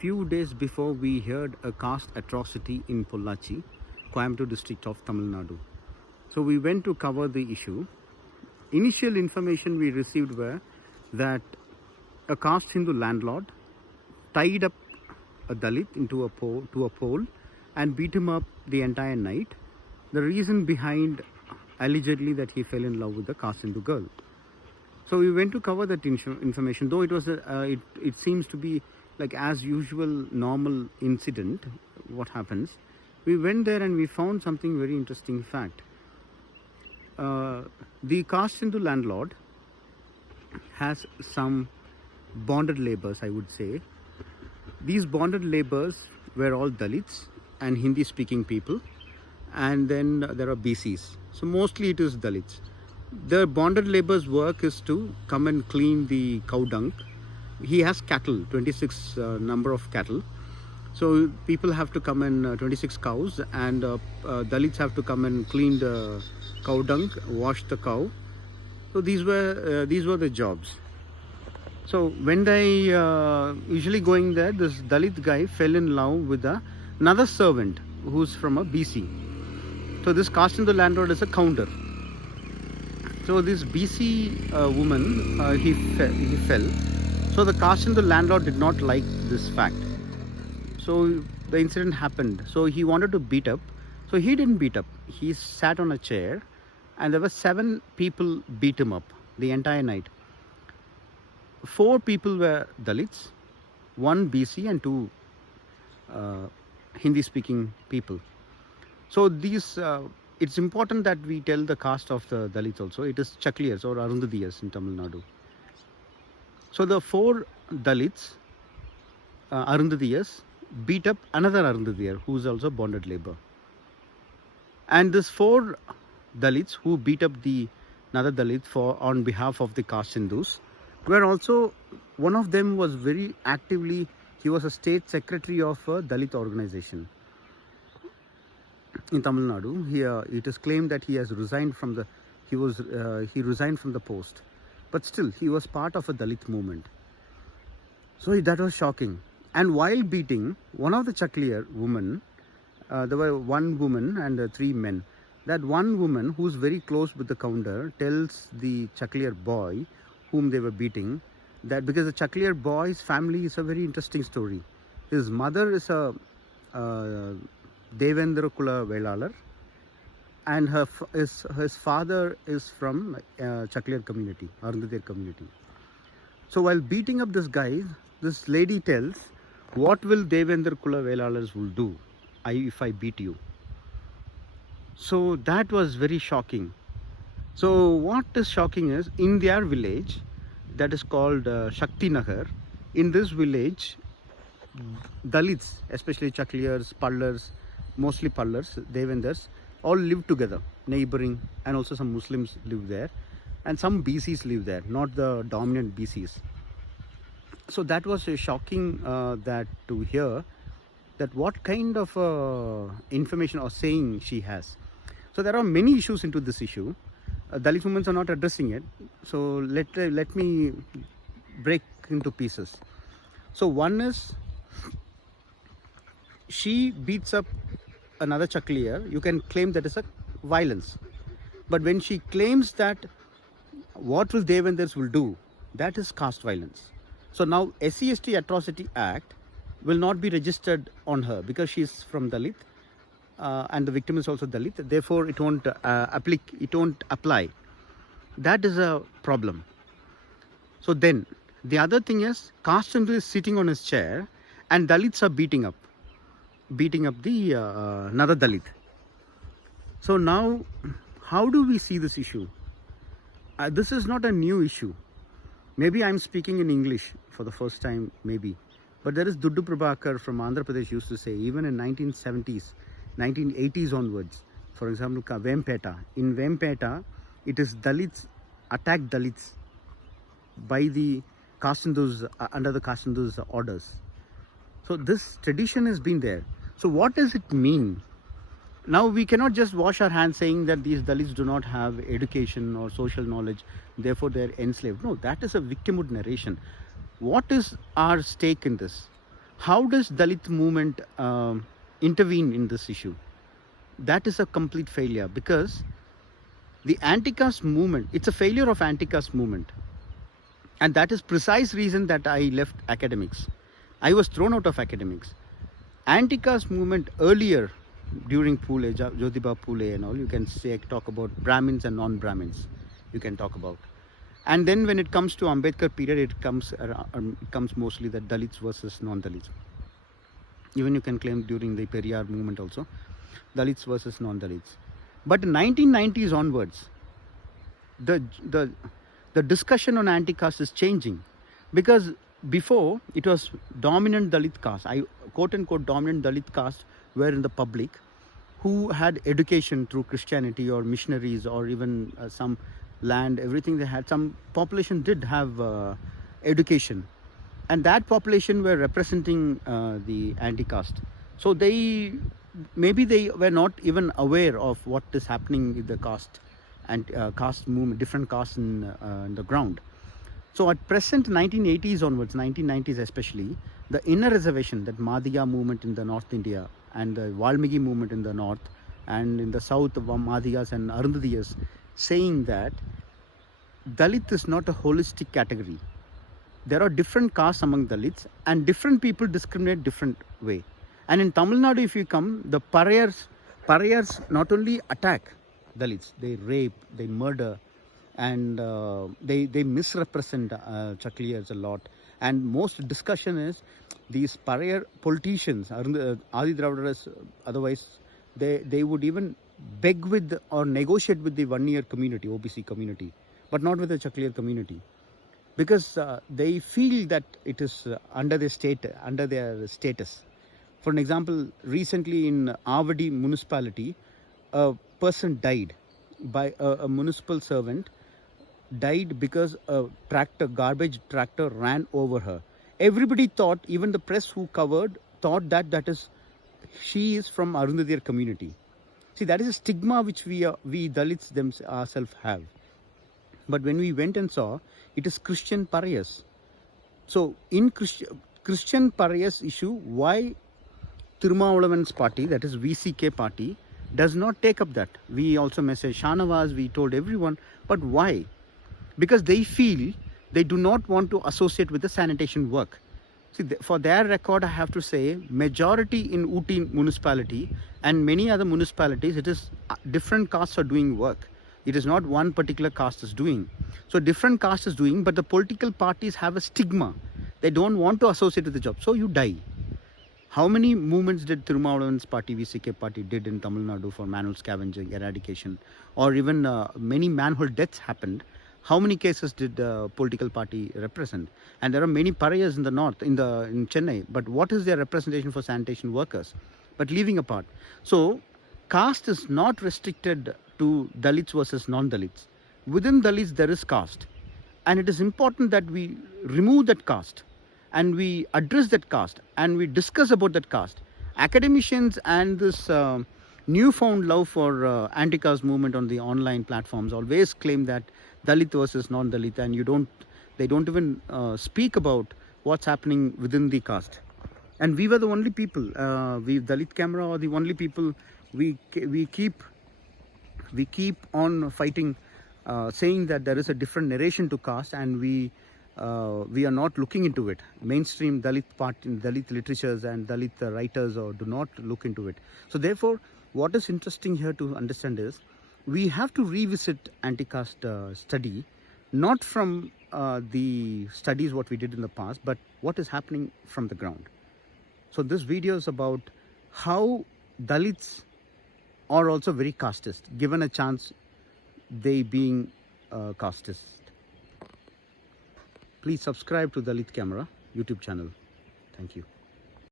few days before we heard a caste atrocity in Pollachi, Coimbatore district of Tamil Nadu. So we went to cover the issue. Initial information we received were that a caste Hindu landlord tied up a Dalit into a pole and beat him up the entire night. The reason behind allegedly that he fell in love with the caste Hindu girl. So we went to cover that information, though it was it seems to be like as usual normal incident. What happens? We went there and we found something very interesting fact. The caste Hindu landlord has some bonded labours, I would say. These bonded labours were all Dalits and Hindi speaking people, and then there are BCs. So mostly it is Dalits. The bonded labour's work is to come and clean the cow dung. He has cattle, 26 number of cattle. So people have to come and 26 cows, and Dalits have to come and clean the cow dung, wash the cow. So these were the jobs. So when they usually going there, this Dalit guy fell in love with another servant who's from a BC. So this caste Hindu landlord is a counter. So this BC woman, he fell. So the caste Hindu landlord did not like this fact. So the incident happened. So he wanted to beat up. So he didn't beat up. He sat on a chair, and there were 7 people beat him up the entire night. 4 people were Dalits, 1 BC and 2 Hindi speaking people. So these it's important that we tell the caste of the Dalits also. It is Chakliyars or Arundhadiyas in Tamil Nadu. So the 4 Dalits, Arundhadiyas, beat up another Arundhadiyar who is also bonded labor. And this 4 Dalits who beat up another Dalit on behalf of the caste Hindus were also, one of them was very actively, he was a state secretary of a Dalit organization in Tamil Nadu. It is claimed that he has resigned from he resigned from the post, but still he was part of a Dalit movement. So that was shocking. And while beating one of the Chakliyar women, there were 1 woman and 3 men. That one woman who's very close with the counter tells the Chakliyar boy whom they were beating that because the Chakliyar boy's family is a very interesting story. His mother is a Devendra Kula Velalar, and his father is from Chakliyar community, Arundhadiyar community. So while beating up this guy, this lady tells, what will Devendra Kula Velalars will do if I beat you? So that was very shocking. So what is shocking is, in their village, that is called Shakti Nagar, in this village, Dalits, especially Chakliyars, Pallars, mostly Pallars, Devendars, all live together, neighboring, and also some Muslims live there, and some BCs live there, not the dominant BCs. So that was shocking that to hear that what kind of information or saying she has. So there are many issues into this issue. Dalit women are not addressing it. So let me break into pieces. So one is, she beats up another Chakliyar. You can claim that is a violence. But when she claims that what will Devendras will do, that is caste violence. So now SC/ST Atrocity Act will not be registered on her because she is from Dalit. And the victim is also Dalit, therefore it won't apply. That is a problem. So then the other thing is, caste Hindu is sitting on his chair and Dalits are beating up the another Dalit. So now how do we see this issue? This is not a new issue. Maybe I'm speaking in English for the first time, maybe, but there is Duddu Prabhakar from Andhra Pradesh used to say, even in 1970s, 1980s onwards, for example, Vempeta. In Vempeta, it is Dalits attack Dalits by the caste Hindus under the caste Hindus orders. So this tradition has been there. So what does it mean? Now we cannot just wash our hands saying that these Dalits do not have education or social knowledge, therefore they are enslaved. No, that is a victimhood narration. What is our stake in this? How does Dalit movement intervene in this issue? That is a complete failure, because the anti-caste movement, it's a failure of anti-caste movement. And that is precise reason that I left academics. I was thrown out of academics. Anti-caste movement earlier, during Phule, Jyotiba Phule and all, you can say, talk about Brahmins and non-Brahmins, you can talk about. And then when it comes to Ambedkar period, it comes mostly the Dalits versus non-Dalits. Even you can claim during the Periyar movement also, Dalits versus non-Dalits. But 1990s onwards, the discussion on anti-caste is changing, because before it was dominant Dalit caste, quote unquote dominant Dalit caste were in the public, who had education through Christianity or missionaries or even some land, everything they had. Some population did have education, and that population were representing the anti-caste. So maybe they were not even aware of what is happening with the caste and caste movement, different castes in the ground. So at present, 1980s onwards, 1990s especially, the inner reservation, that Madhya movement in the North India and the Valmiki movement in the north, and in the south of Madhyas and Arundhadiyas, saying that Dalit is not a holistic category. There are different castes among Dalits, and different people discriminate different way. And in Tamil Nadu, if you come, the Parayars not only attack Dalits, they rape, they murder, and they misrepresent Chakliyars a lot. And most discussion is these Parayar politicians, Adi Dravidas, otherwise they would even beg with or negotiate with the 1 year community, OBC community, but not with the Chakliyar community, because they feel that it is under their status. For an example, recently in Avadi municipality, a person died by a municipal servant, died because a garbage tractor ran over her. Everybody thought, even the press who covered, thought that she is from Arundhadiyar community. See, that is a stigma which we Dalits ourselves have. But when we went and saw, it is Christian Parayas. So in Christian Parayas issue, why Tirumavalavan's party, that is VCK party, does not take up that? We also messaged Shanavaz, we told everyone, but why? Because they feel they do not want to associate with the sanitation work. See, for their record, I have to say, majority in Ooty municipality and many other municipalities, it is different castes are doing work. It is not one particular caste is doing. So different castes is doing, but the political parties have a stigma. They don't want to associate with the job. So you die. How many movements did Tirumavalavan's party, VCK party, did in Tamil Nadu for manual scavenging, eradication, or even many manhole deaths happened? How many cases did the political party represent? And there are many Parayas in the north, in Chennai, but what is their representation for sanitation workers? But leaving apart. So caste is not restricted to Dalits versus non-Dalits. Within Dalits, there is caste. And it is important that we remove that caste, and we address that caste, and we discuss about that caste. Academicians and this newfound love for anti-caste movement on the online platforms always claim that Dalit versus non-Dalit, and they don't even speak about what's happening within the caste. And we were the only people, Dalit Camera are the only people, we keep on fighting, saying that there is a different narration to caste, and we are not looking into it. Mainstream Dalit literatures and Dalit writers do not look into it. So therefore, what is interesting here to understand is, we have to revisit anti-caste study, not from the studies what we did in the past, but what is happening from the ground. So this video is about how Dalits are also very casteist, given a chance they being casteist. Please subscribe to Dalit Camera YouTube channel. Thank you.